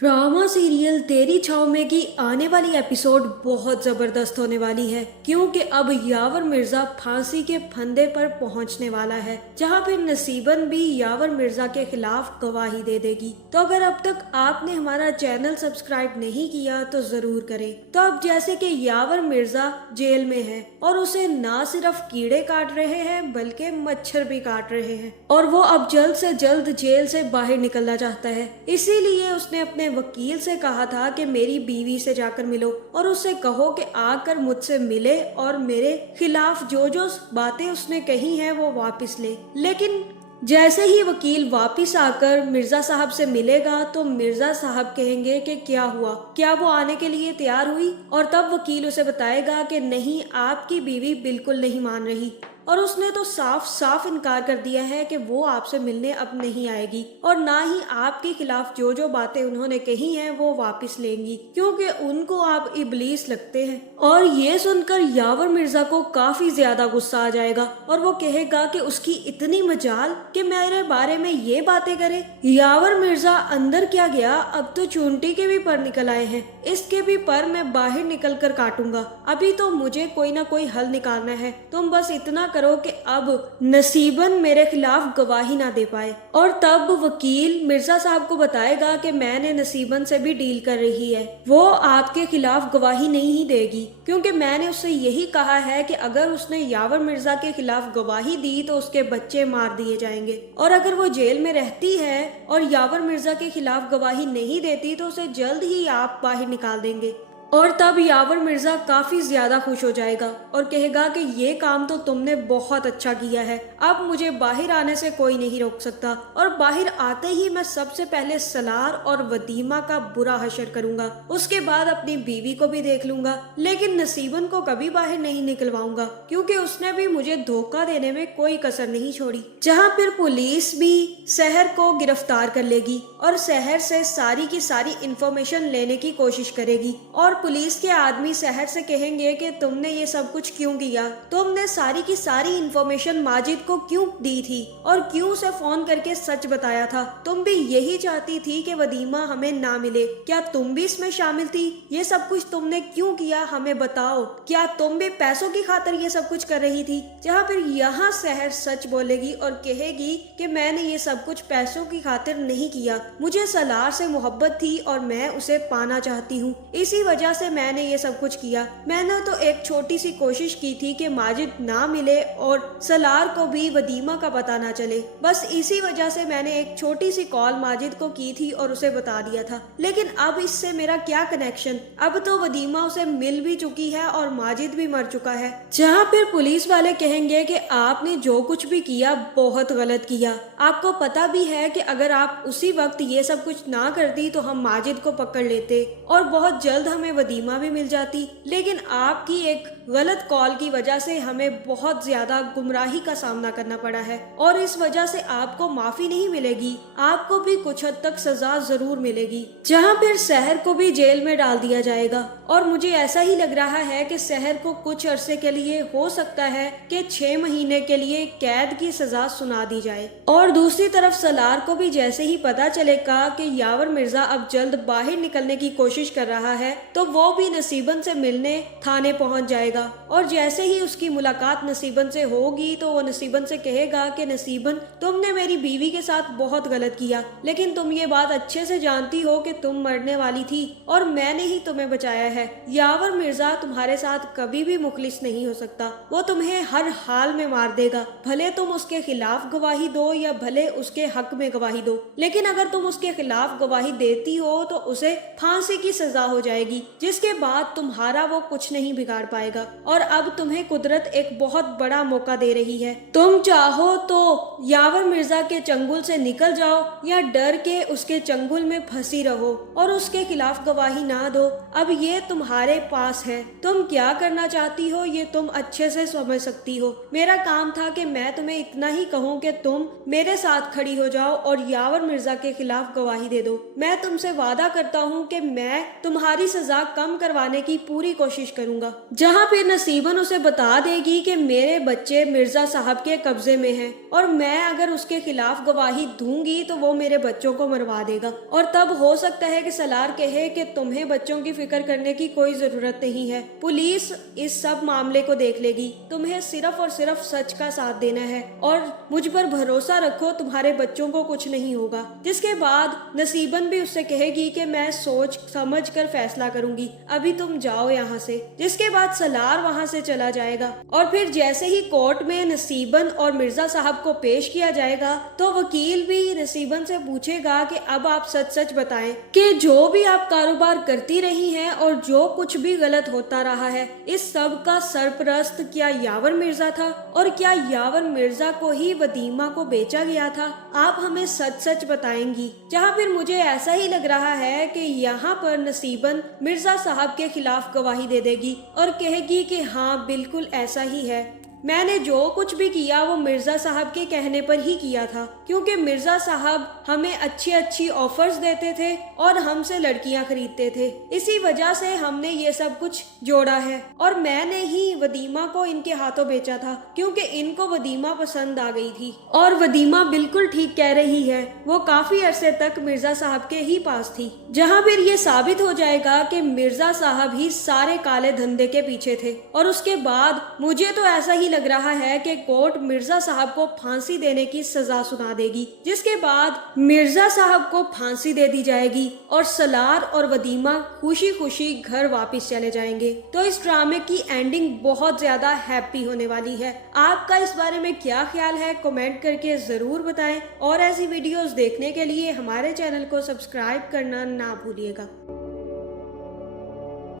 Drama serial तेरी छाव में की आने वाली एपिसोड बहुत जबरदस्त होने वाली है, क्योंकि अब यावर मिर्जा फांसी के फंदे पर पहुंचने वाला है, जहां फिर नसीबन भी यावर मिर्जा के खिलाफ गवाही दे देगी। तो अगर अब तक आपने हमारा चैनल सब्सक्राइब नहीं किया तो जरूर करें। तो अब जैसे कि यावर मिर्जा जेल में है और उसे ना सिर्फ कीड़े काट रहे हैं बल्कि मच्छर भी काट रहे हैं, और वो अब जल्द से जल्द जेल से बाहर निकलना चाहता है। इसीलिए उसने अपने वकील से कहा था कि मेरी बीवी से जाकर मिलो और उससे कहो कि आकर मुझसे मिले और मेरे खिलाफ जो जो बातें उसने कही हैं वो वापस ले। लेकिन जैसे ही वकील वापस आकर मिर्जा साहब से मिलेगा तो मिर्जा साहब कहेंगे कि क्या हुआ, क्या वो आने के लिए तैयार हुई, और तब वकील उसे बताएगा कि नहीं, आपकी बीवी बिल्कुल नहीं मान रही और उसने तो साफ साफ इनकार कर दिया है कि वो आपसे मिलने अब नहीं आएगी और ना ही आपके खिलाफ जो जो बातें उन्होंने कही हैं वो वापस लेंगी, क्योंकि उनको आप इबलीस लगते हैं। और ये सुनकर यावर मिर्जा को काफी ज्यादा गुस्सा आ जाएगा और वो कहेगा कि उसकी इतनी मजाल कि मेरे बारे में ये बातें करे। यावर मिर्जा अंदर क्या गया, अब तो चूंटी के भी पर निकल आए हैं, इसके भी पर मैं बाहर निकल कर काटूंगा। अभी तो मुझे कोई ना कोई हल निकालना है, तुम बस इतना करो कि अब नसीबन मेरे खिलाफ गवाही ना दे पाए। और तब वकील मिर्जा साहब को बताएगा कि मैंने नसीबन से भी डील कर रही है, वो आपके खिलाफ गवाही नहीं देगी, क्योंकि मैंने उससे यही कहा है कि अगर उसने यावर मिर्जा के खिलाफ गवाही दी तो उसके बच्चे मार दिए जाएंगे, और अगर वो जेल में रहती है और यावर मिर्जा के खिलाफ गवाही नहीं देती तो उसे जल्द ही आप बाहर निकाल देंगे। और तब यावर मिर्जा काफी ज्यादा खुश हो जाएगा और कहेगा कि ये काम तो तुमने बहुत अच्छा किया है, अब मुझे बाहर आने से कोई नहीं रोक सकता, और बाहर आते ही मैं सबसे पहले सलार और वदीमा का बुरा हशर करूंगा, उसके बाद अपनी बीवी को भी देख लूंगा, लेकिन नसीबन को कभी बाहर नहीं निकलवाऊंगा, क्योंकि उसने भी मुझे धोखा देने में कोई कसर नहीं छोड़ी। जहाँ फिर पुलिस भी शहर को गिरफ्तार कर लेगी और शहर से सारी की सारी इंफॉर्मेशन लेने की कोशिश करेगी, और पुलिस के आदमी शहर से कहेंगे कि तुमने ये सब कुछ क्यों किया, तुमने सारी की सारी इंफॉर्मेशन माजिद को क्यों दी थी और क्यों उसे फोन करके सच बताया था, तुम भी यही चाहती थी कि वदीमा हमें ना मिले, क्या तुम भी इसमें शामिल थी, ये सब कुछ तुमने क्यों किया, हमें बताओ, क्या तुम भी पैसों की खातिर ये सब कुछ कर रही थी। जहाँ फिर यहाँ शहर सच बोलेगी और कहेगी कि मैंने ये सब कुछ पैसों की खातिर नहीं किया, मुझे सलार से मोहब्बत थी और मैं उसे पाना चाहती हूँ, इसी वजह से मैंने ये सब कुछ किया। मैंने तो एक छोटी सी कोशिश की थी कि माजिद ना मिले और सलार को भी वदीमा का पता ना चले, बस इसी वजह से मैंने एक छोटी सी कॉल माजिद को की थी और उसे बता दिया था, लेकिन अब इससे मेरा क्या कनेक्शन, अब तो वदीमा उसे मिल भी चुकी है और माजिद भी मर चुका है। जहाँ फिर पुलिस वाले कहेंगे कि आपने जो कुछ भी किया बहुत गलत किया, आपको पता भी है कि अगर आप उसी वक्त ये सब कुछ ना करती तो हम माजिद को पकड़ लेते और बहुत जल्द हमें वदीमा भी मिल जाती, लेकिन आपकी एक गलत कॉल की वजह से हमें बहुत ज्यादा गुमराही का सामना करना पड़ा है, और इस वजह से आपको माफी नहीं मिलेगी, आपको भी कुछ हद तक सजा जरूर मिलेगी। जहां फिर शहर को भी जेल में डाल दिया जाएगा, और मुझे ऐसा ही लग रहा है कि शहर को कुछ अरसे के लिए, हो सकता है कि 6 महीने के लिए कैद की सजा सुना दी जाए। और दूसरी तरफ सलार को भी जैसे ही पता चलेगा कि यावर मिर्जा अब जल्द बाहर निकलने की कोशिश कर रहा है तो वो भी नसीबन से मिलने थाने पहुंच जाएगा, और जैसे ही उसकी मुलाकात नसीबन से होगी तो वो नसीबन से कहेगा कि नसीबन, तुमने मेरी बीवी के साथ बहुत गलत किया, लेकिन तुम ये बात अच्छे से जानती हो कि तुम मरने वाली थी और मैंने ही तुम्हें बचाया है। यावर मिर्जा तुम्हारे साथ कभी भी मुखलिस नहीं हो सकता, वो तुम्हें हर हाल में मार देगा, भले तुम उसके खिलाफ गवाही दो या भले उसके हक में गवाही दो, लेकिन अगर तुम उसके खिलाफ गवाही देती हो तो उसे फांसी की सजा हो जाएगी, जिसके बाद तुम्हारा वो कुछ नहीं बिगाड़ पाएगा। और अब तुम्हें कुदरत एक बहुत बड़ा मौका दे रही है, तुम चाहो तो यावर मिर्जा के चंगुल से निकल जाओ या डर के उसके चंगुल में फंसी रहो और उसके खिलाफ गवाही ना दो, अब ये तुम्हारे पास है, तुम क्या करना चाहती हो ये तुम अच्छे से समझ सकती हो। मेरा काम था कि मैं तुम्हें इतना ही कहूँ कि तुम मेरे साथ खड़ी हो जाओ और यावर मिर्जा के खिलाफ खिलाफ गवाही दे दो। मैं तुमसे वादा करता हूँ कि मैं तुम्हारी सजा कम करवाने की पूरी कोशिश करूंगा। जहाँ फिर नसीबन उसे बता देगी कि मेरे बच्चे मिर्जा साहब के कब्जे में हैं और मैं अगर उसके खिलाफ गवाही दूंगी तो वो मेरे बच्चों को मरवा देगा। और तब हो सकता है कि सलार कहे कि तुम्हें बच्चों की फिक्र करने की कोई जरूरत नहीं है, पुलिस इस सब मामले को देख लेगी, तुम्हें सिर्फ और सिर्फ सच का साथ देना है और मुझ पर भरोसा रखो, तुम्हारे बच्चों को कुछ नहीं होगा। जिसके बाद नसीबन भी उससे कहेगी कि मैं सोच समझ कर फैसला करूंगी, अभी तुम जाओ यहाँ से। जिसके बाद सलार वहाँ से चला जाएगा और फिर जैसे ही कोर्ट में नसीबन और मिर्जा साहब को पेश किया जाएगा तो वकील भी नसीबन से पूछेगा कि अब आप सच सच बताएं कि जो भी आप कारोबार करती रही हैं और जो कुछ भी गलत होता रहा है, इस सब का सरपरस्त क्या यावर मिर्जा था और क्या यावर मिर्जा को ही वदीमा को बेचा गया था? आप हमें सच सच बताएंगी। जहाँ फिर मुझे ऐसा ही लग रहा है कि यहाँ पर नसीबन मिर्जा साहब के खिलाफ गवाही दे देगी और कहेगी कि हाँ बिल्कुल ऐसा ही है, मैंने जो कुछ भी किया वो मिर्जा साहब के कहने पर ही किया था, क्योंकि मिर्जा साहब हमें अच्छी अच्छी ऑफर्स देते थे और हमसे लड़कियां खरीदते थे, इसी वजह से हमने ये सब कुछ जोड़ा है और मैंने ही वदीमा को इनके हाथों बेचा था क्योंकि इनको वदीमा पसंद आ गई थी। और वदीमा बिल्कुल ठीक कह रही है, वो काफी अरसे तक मिर्जा साहब के ही पास थी। जहाँ फिर ये साबित हो जाएगा कि मिर्जा साहब ही सारे काले धंधे के पीछे थे। और उसके बाद मुझे तो ऐसा ही लग रहा है कि कोर्ट मिर्जा साहब को फांसी देने की सजा सुना देगी, जिसके बाद मिर्जा साहब को फांसी दे दी जाएगी और सलार और वदीमा खुशी खुशी घर वापस चले जाएंगे। तो इस ड्रामे की एंडिंग बहुत ज्यादा हैप्पी होने वाली है। आपका इस बारे में क्या ख्याल है, कमेंट करके जरूर बताएं और ऐसी वीडियोस देखने के लिए हमारे चैनल को सब्सक्राइब करना ना भूलिएगा।